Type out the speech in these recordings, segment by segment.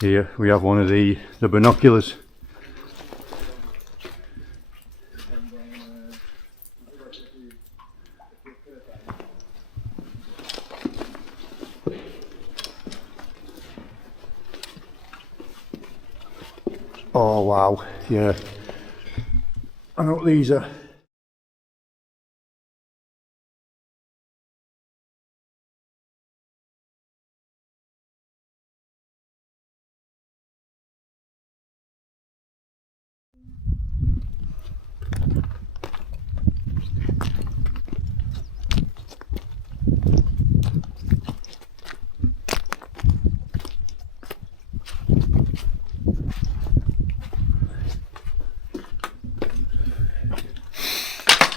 Here we have one of the binoculars. Oh wow, yeah. I know what these are.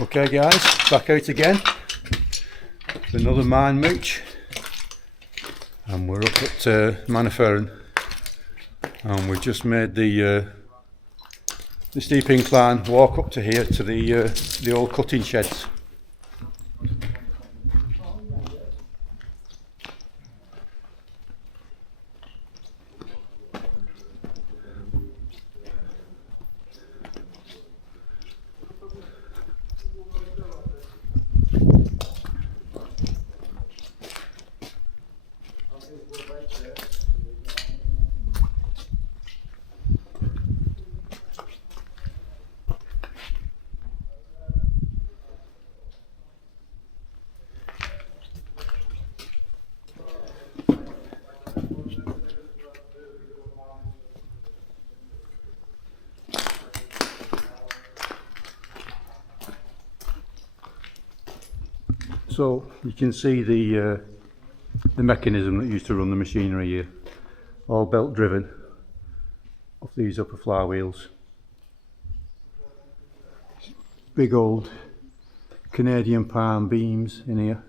Okay guys, back out again with another mine mooch, and we're up at Maenofferen, and we've just made the steep incline walk up to here to the old cutting sheds. So you can see the mechanism that used to run the machinery here, all belt driven off these upper flywheels. Big old Canadian palm beams in here,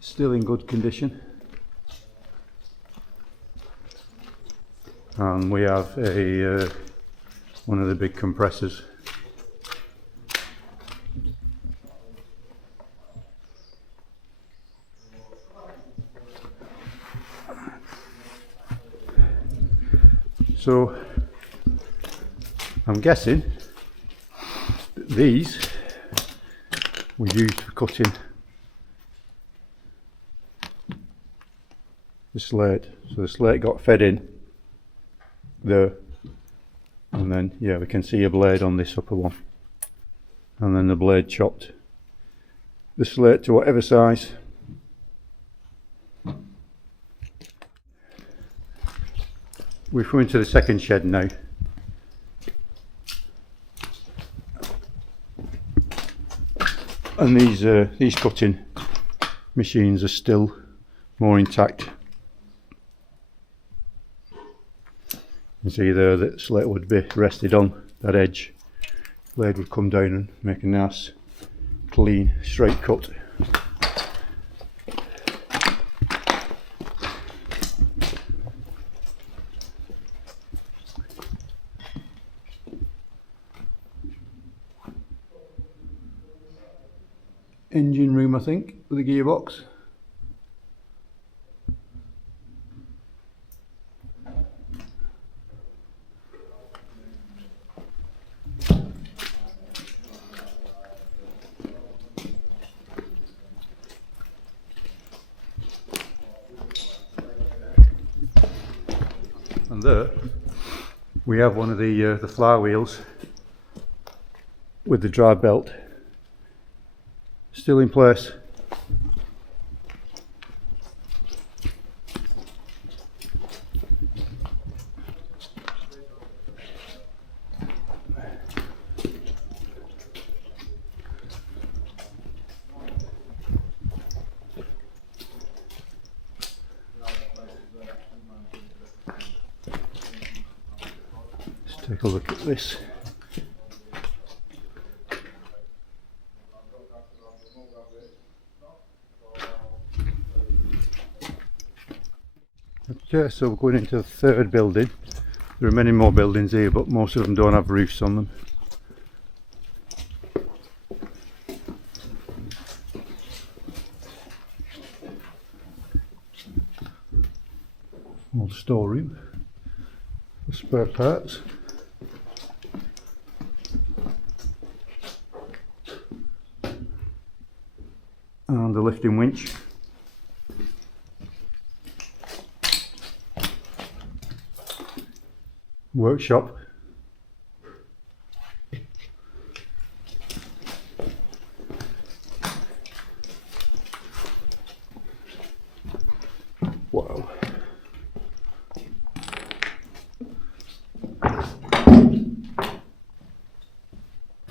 still in good condition. And we have a one of the big compressors. So I'm guessing that these were used for cutting the slate. So the slate got fed in there, and then yeah, we can see a blade on this upper one, and then the blade chopped the slate to whatever size. We've come into the second shed now. And these cutting machines are still more intact. You can see there that slate would be rested on that edge. Blade would come down and make a nice, clean, straight cut. Engine room, I think, with a gearbox. And there we have one of the flywheels with the drive belt still in place. Let's take a look at this. Okay, so we're going into the third building. There are many more buildings here, but most of them don't have roofs on them. Small storeroom for spare parts. And the lifting winch. Workshop. Wow.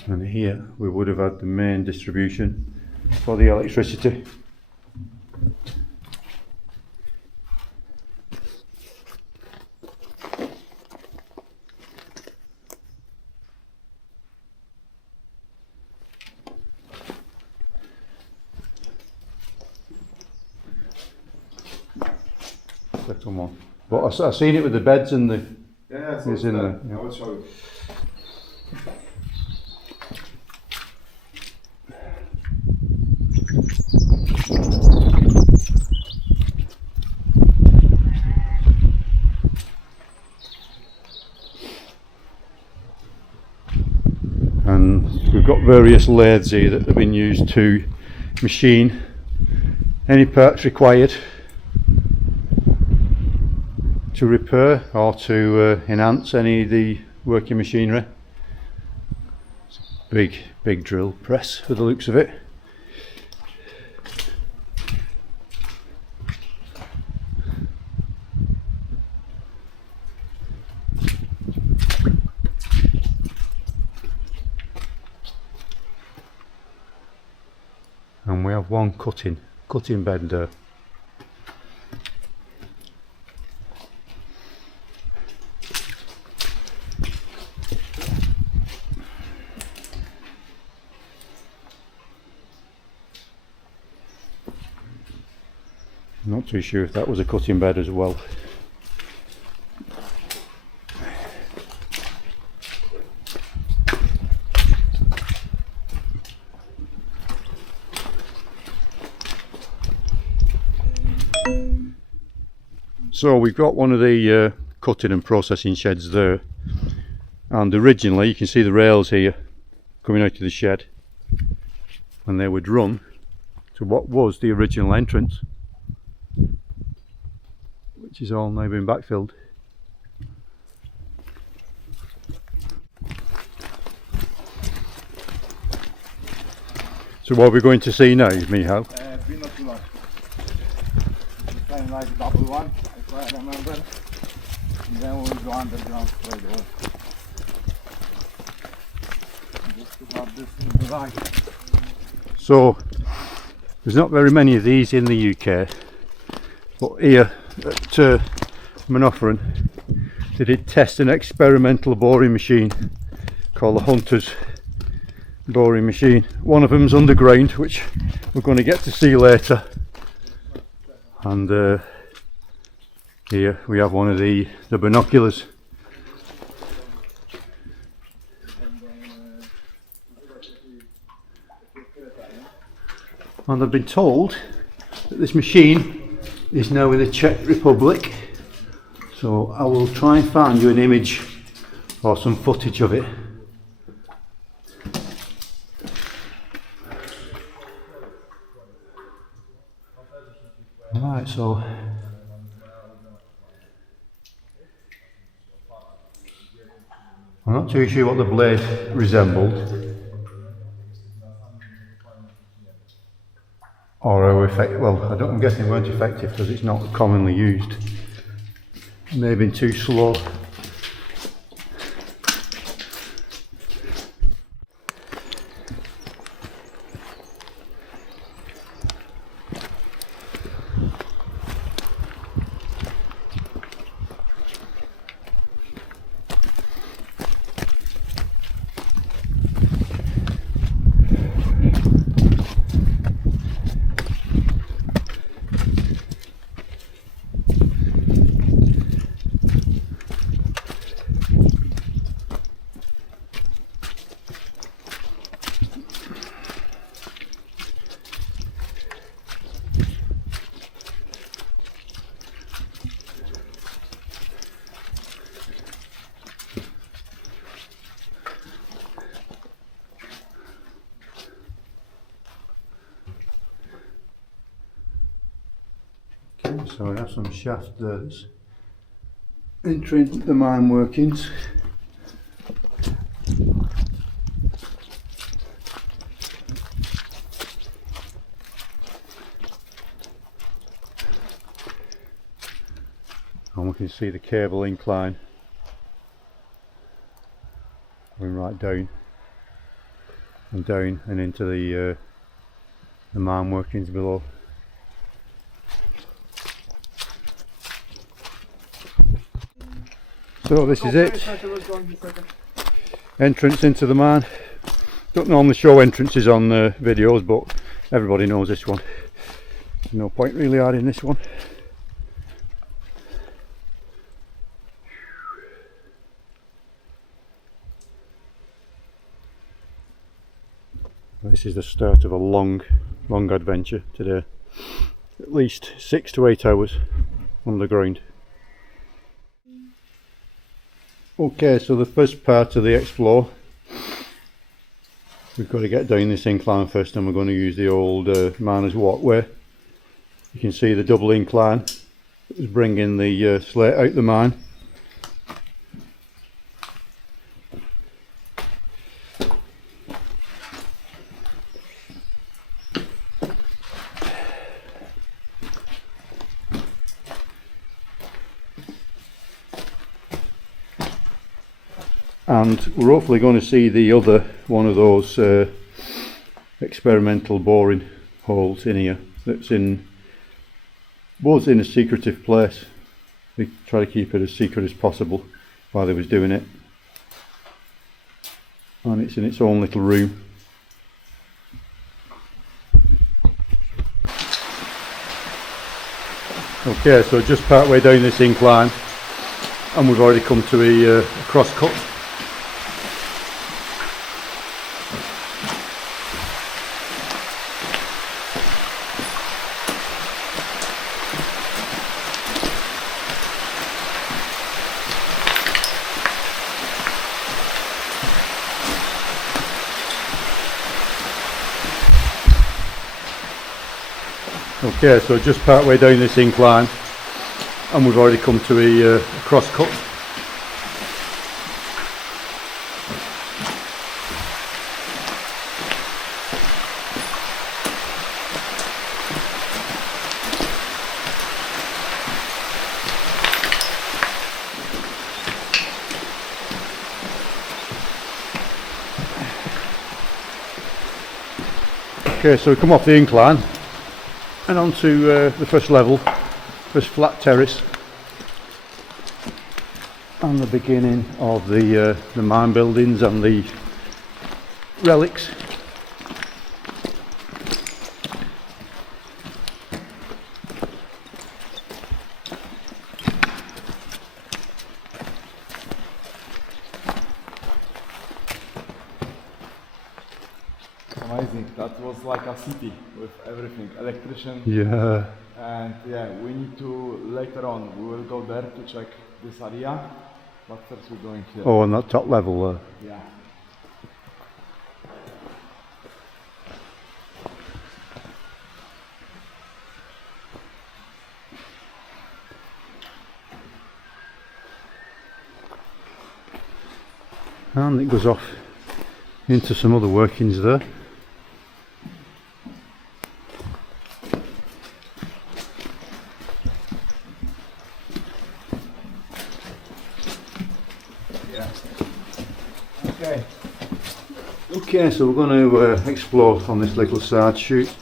And here we would have had the main distribution for the electricity. Come on. But I've seen it with the beds and the. Yeah, it's in there. I will show you. And we've got various lathes here that have been used to machine any parts required to repair or to enhance any of the working machinery. It's a big drill press for the looks of it. And we have one cutting bed there. Not too sure if that was a cutting bed as well. So we've got one of the cutting and processing sheds there, and originally you can see the rails here coming out of the shed, and they would run to what was the original entrance, which is all now been backfilled. So what are we going to see now, Michal? Binocular. Kind of like double one, if I remember. And then we'll go underground straight away. Just to have this in the light. So there's not very many of these in the UK, but here at Maenofferen they did test an experimental boring machine called the Hunter's boring machine. One of them's underground, which we're going to get to see later, and here we have one of the binoculars. And I've been told that this machine is now in the Czech Republic, so I will try and find you an image or some footage of it. Right, so I'm not too sure what the blade resembled or how effective. Well, I'm guessing they weren't effective because it's not commonly used. It may have been too slow. So we have some shaft there that's entering the mine workings. And we can see the cable incline going right down and down and into the mine workings below. So this is it. Entrance into the mine. Don't normally show entrances on videos, but everybody knows this one. There's no point really adding this one. This is the start of a long adventure today. At least 6 to 8 hours underground. Okay, so the first part of the explore, we've got to get down this incline first, and we're going to use the old miner's walkway. You can see the double incline that was bringing the slate out the mine. And we're hopefully going to see the other one of those experimental boring holes in here that's was in a secretive place. They try to keep it as secret as possible while they was doing it, and it's in its own little room. Okay, so just part way down this incline, and we've already come to a cross cut. Okay, so just part way down this incline, and we've already come to a cross cut. Okay, so we come off the incline and onto the first level, first flat terrace, and the beginning of the mine buildings and the relics. Amazing. That was like a city with everything, electrician. Yeah. And yeah, we need to, later on, we will go there to check this area. But first we're going here. Oh, on that top level there. Yeah. And it goes off into some other workings there. Okay, so we're going to explore on this little side chute.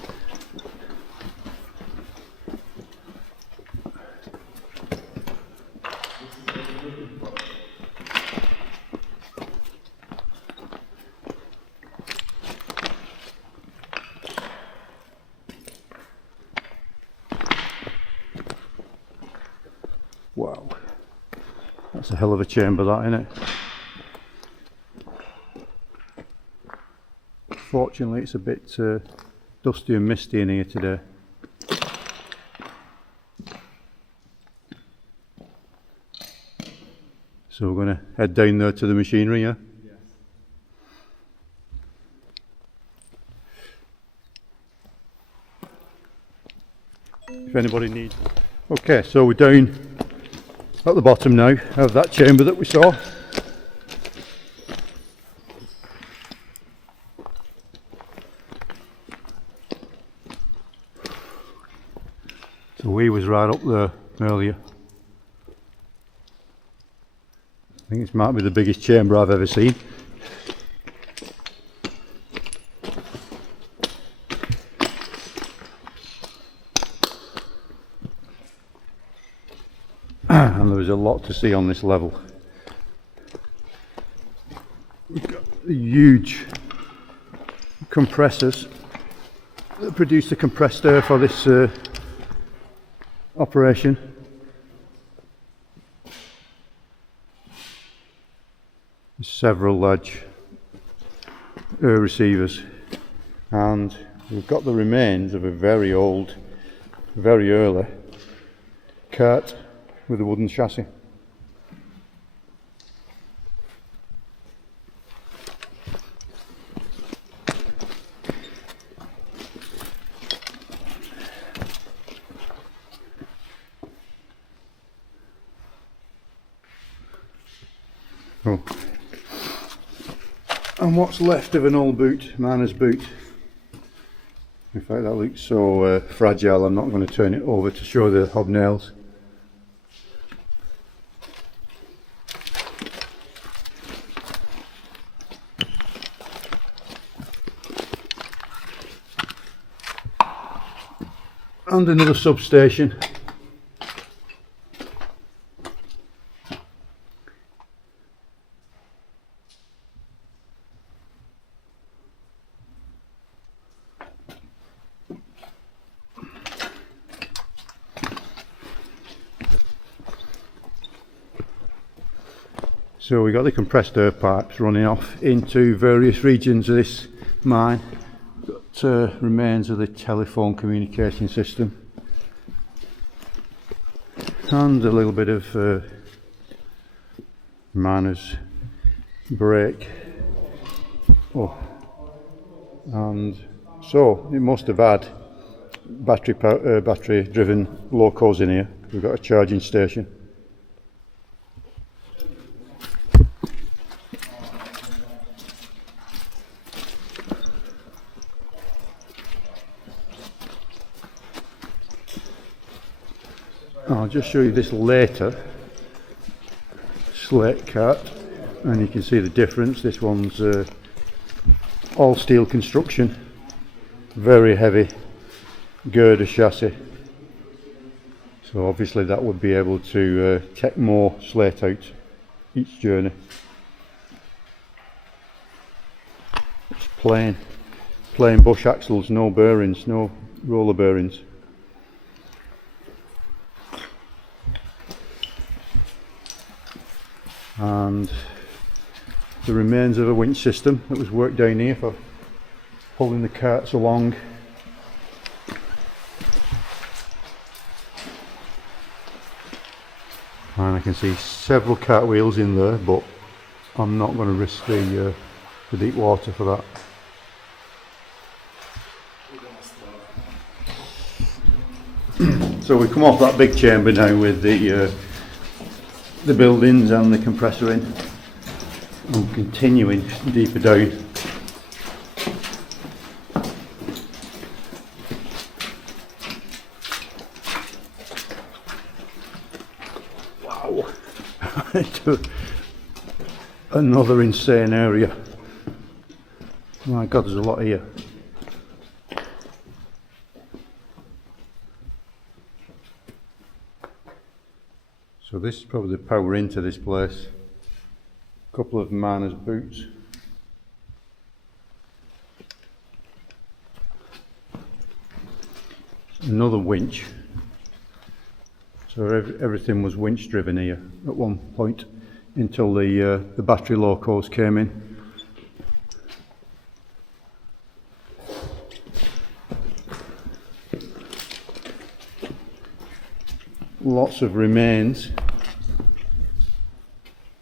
Wow, that's a hell of a chamber, that, isn't it? Fortunately, it's a bit dusty and misty in here today. So we're going to head down there to the machinery, yeah? Yes. If anybody needs Okay, so we're down at the bottom now of that chamber that we saw. So we was right up there earlier. I think this might be the biggest chamber I've ever seen. And there was a lot to see on this level. We've got the huge compressors that produce the compressed air for this operation. Several large air receivers, and we've got the remains of a very old, very early cart with a wooden chassis. Oh. And what's left of an old boot, miner's boot. In fact, that looks so fragile, I'm not going to turn it over to show the hobnails. And another substation. So we got the compressed air pipes running off into various regions of this mine. Got remains of the telephone communication system, and a little bit of miner's brake. Oh, and so it must have had battery driven locos in here. We've got a charging station. I'll just show you this later slate cart, and you can see the difference. This one's all steel construction, very heavy girder chassis, so obviously that would be able to take more slate out each journey. It's plain bush axles, no bearings, no roller bearings. And the remains of a winch system that was worked down here for pulling the carts along. And I can see several cart wheels in there, but I'm not going to risk the deep water for that. So we come off that big chamber now with the buildings and the compressor in, and continuing deeper down. Wow. Into another insane area. My God, there's a lot here. So this is probably the power into this place. A couple of miner's boots. Another winch. So everything was winch driven here at one point until the battery locos came in. Lots of remains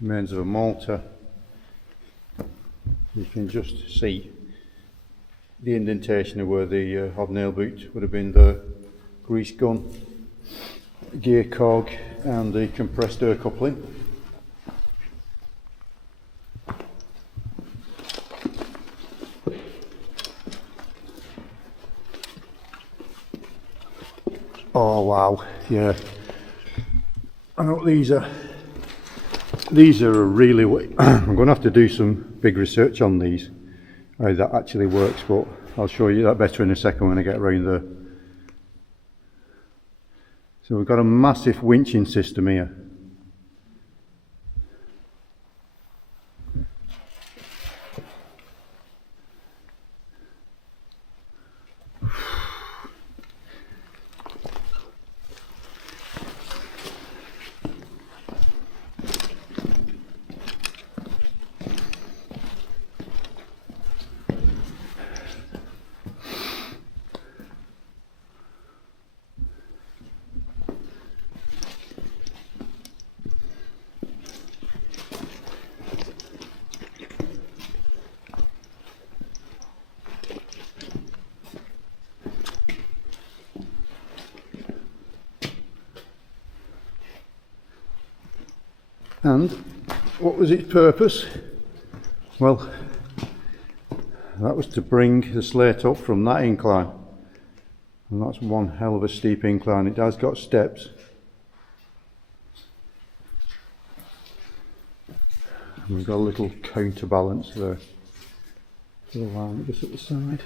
of a mortar. You can just see the indentation of where the hobnail boot would have been, the grease gun. gear cog and the compressed air coupling. Oh wow, yeah. I know these are really, I'm going to have to do some big research on these, how that actually works, but I'll show you that better in a second when I get around there. So we've got a massive winching system here. And what was its purpose? Well, that was to bring the slate up from that incline, and that's one hell of a steep incline. It has got steps, and we've got a little counterbalance there for the line just at the side.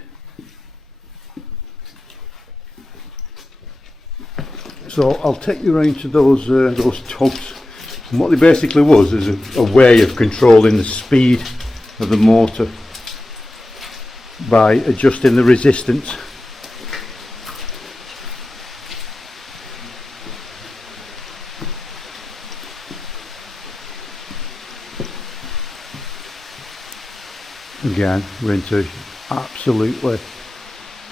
So I'll take you around to those tubs. And what they basically was is a way of controlling the speed of the motor by adjusting the resistance. Again, we're into absolutely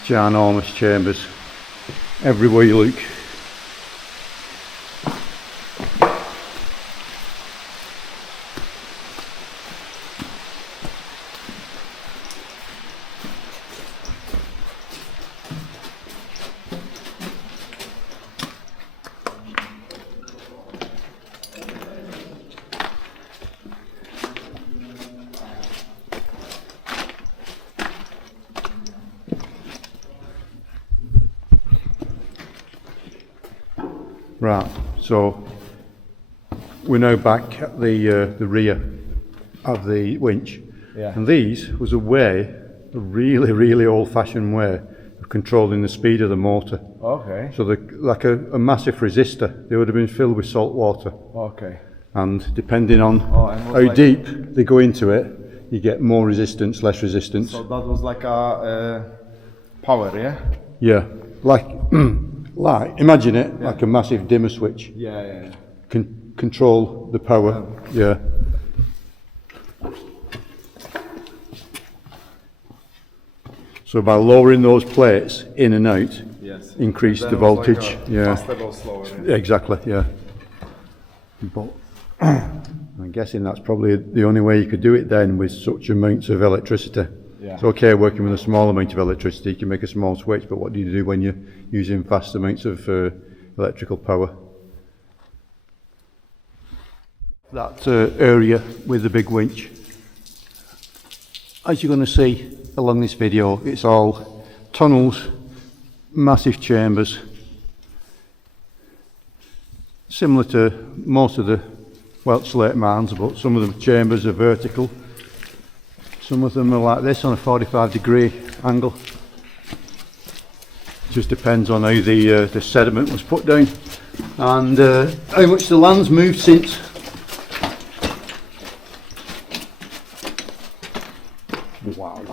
ginormous chambers everywhere you look. Right, so we're now back at the rear of the winch, and these was a really old-fashioned way of controlling the speed of the motor. Okay. So like a massive resistor, they would have been filled with salt water. Okay. And depending on how like deep they go into it, you get more resistance, less resistance. So that was like a power, yeah? Yeah, like imagine it like a massive dimmer switch. Yeah. Control the power. Yeah. So by lowering those plates in and out, yes, increase the voltage. Like yeah. faster or slower. Yeah. Exactly. Yeah. But I'm guessing that's probably the only way you could do it then with such amounts of electricity. Yeah. It's okay working with a small amount of electricity, you can make a small switch, but what do you do when you're using vast amounts of electrical power? That area with the big winch, as you're going to see along this video, it's all tunnels, massive chambers, similar to most of the Welsh slate mines, but some of the chambers are vertical. Some of them are like this on a 45-degree angle. It just depends on how the sediment was put down and how much the land's moved since. Wow.